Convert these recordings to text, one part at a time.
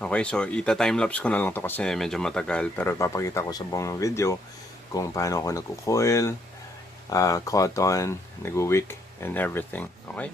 Okay, so ita-timelapse ko na lang to kasi medyo matagal. Pero papakita ko sa buong video kung paano ako nagko-coil, cotton, nag-wick, and everything. Okay?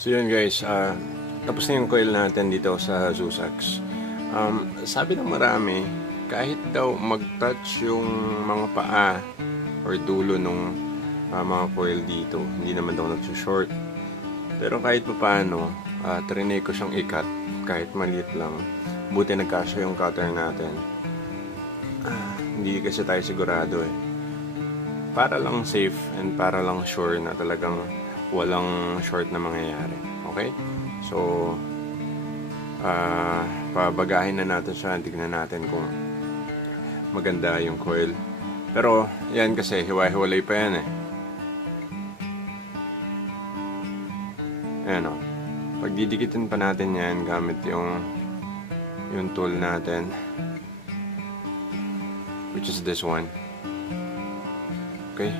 So yun guys, tapos na yung coil natin dito sa Zeus X. Sabi ng marami, kahit daw mag-touch yung mga paa or dulo nung mga coil dito, hindi naman daw nagsushort. Pero kahit pa paano, trinay ko siyang ikat kahit maliit lang. Buti nagkasya yung cutter natin. Hindi kasi tayo sigurado eh. Para lang safe and para lang sure na talagang walang short na mangyayari. Okay? So, pabagahin na natin siya. Tignan natin kung maganda yung coil. Pero, yan kasi, hiwa-hiwalay pa yan eh. Ayan o. Pagdidikitin pa natin yan gamit yung tool natin. Which is this one. Okay?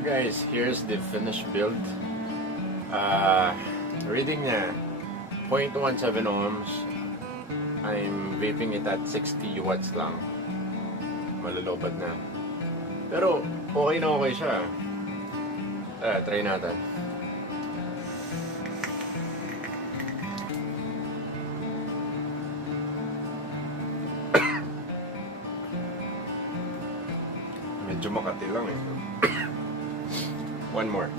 So guys, here's the finished build. Reading niya 0.17 ohms. I'm vaping it at 60 watts lang. Malulopad na. Pero okay na okay siya. Try natin. Medyo makati lang eh. One more.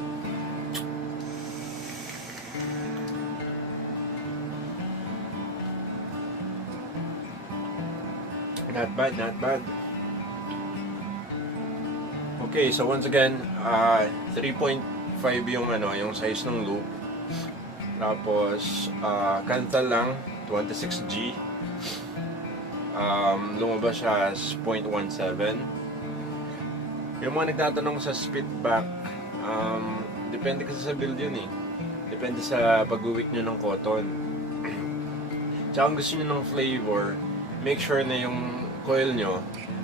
Not bad, not bad. Okay, so once again, 3.5 yung yung size ng loop. Tapos Kanthal lang, 26G. Lumabas siya as 0.17. Yung mga nagtatanong sa spitback, depende kasi sa build yun eh. Depende sa pag-uwik nyo ng cotton. Tsaka kung gusto nyo ng flavor, make sure na yung coil nyo,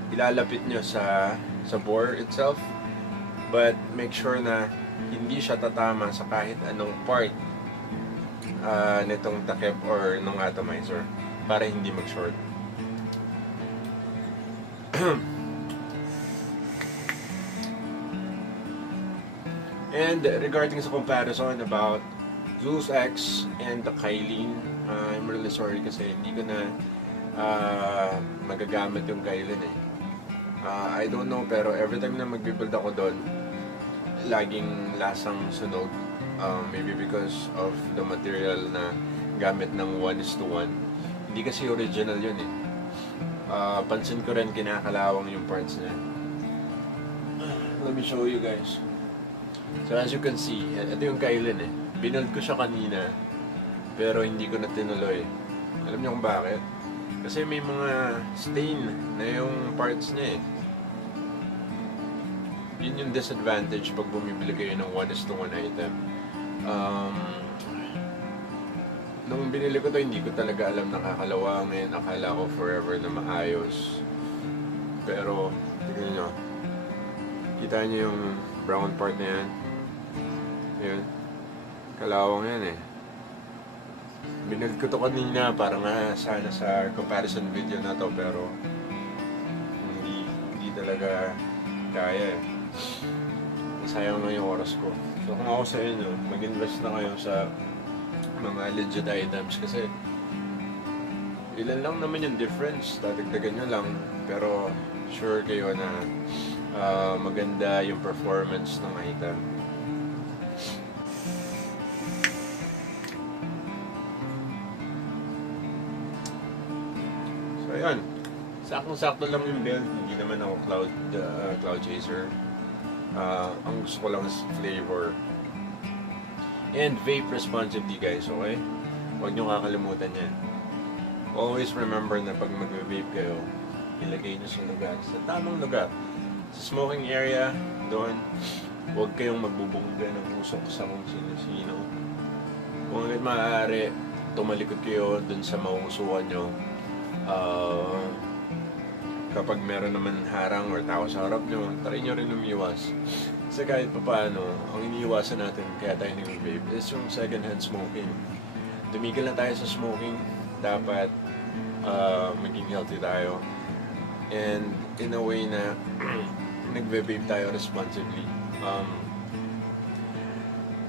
ilalapit nyo sa bore itself. But make sure na hindi siya tatama sa kahit anong part nitong takip or ng atomizer para hindi mag-short. And regarding sa comparison about Zeus X and the Kylin, I'm really sorry kasi hindi ko na magagamit yung Kylin eh. I don't know, pero every time na magbibuild ako doon, laging lasang sunog. Maybe because of the material na gamit ng 1:1. Hindi kasi original yun eh. Pansin ko rin kinakalawang yung parts niya. Let me show you guys. So as you can see, ito yung Kylin eh. Binuild ko siya kanina, pero hindi ko na tinuloy. Alam niyo kung bakit? Kasi may mga stain na yung parts niya eh. Yun yung disadvantage pag bumibili kayo ng 1:1 item. Nung binili ko to, hindi ko talaga alam na kakalawangin. Akala ko forever na maayos. Pero, tignan nyo. Kita nyo yung brown part na yan. Yun. Kalawang yan eh. Binuild ko to kanina para nga sana sa comparison video na to, pero hindi talaga kaya eh. Sayang na yung oras ko. So kung ako sa inyo, mag-invest na kayo sa mga legit items kasi ilan lang naman yung difference, tatagdagan nyo lang, pero sure kayo na maganda yung performance ng item. So ayan, saktong-sakto lang yung build, hindi naman ako cloud chaser. Ang gusto ko lang is flavor and vape responsibly guys, okay? Huwag nyo kakalimutan yan. Always remember na pag mag-vape kayo, ilagay nyo sa lugar, sa tamang lugar. Sa smoking area, doon, huwag kayong magbubungga ng usok sa kung sino-sino. Kung agad maaari, tumalikod kayo doon sa mauusukan nyo. Kapag meron naman harang or tao sa harap nyo, try nyo rin umiwas. Kasi kahit pa paano, ang iniiwasan natin kaya tayo nag-vape is yung second hand smoking. Tumigil na tayo sa smoking, dapat maging healthy tayo. And in a way na nag-vape tayo responsibly.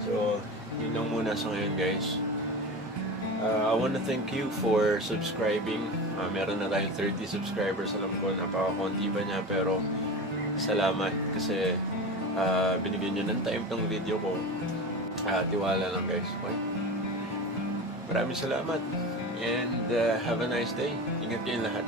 So, yun lang muna sa ngayon guys. I want to thank you for subscribing. Meron na tayong 30 subscribers. Alam ko, napaka-konti ba niya, pero salamat kasi binigyan nyo ng time tong video ko. Tiwala lang guys. Okay? Maraming salamat and have a nice day. Ingat kayo lahat.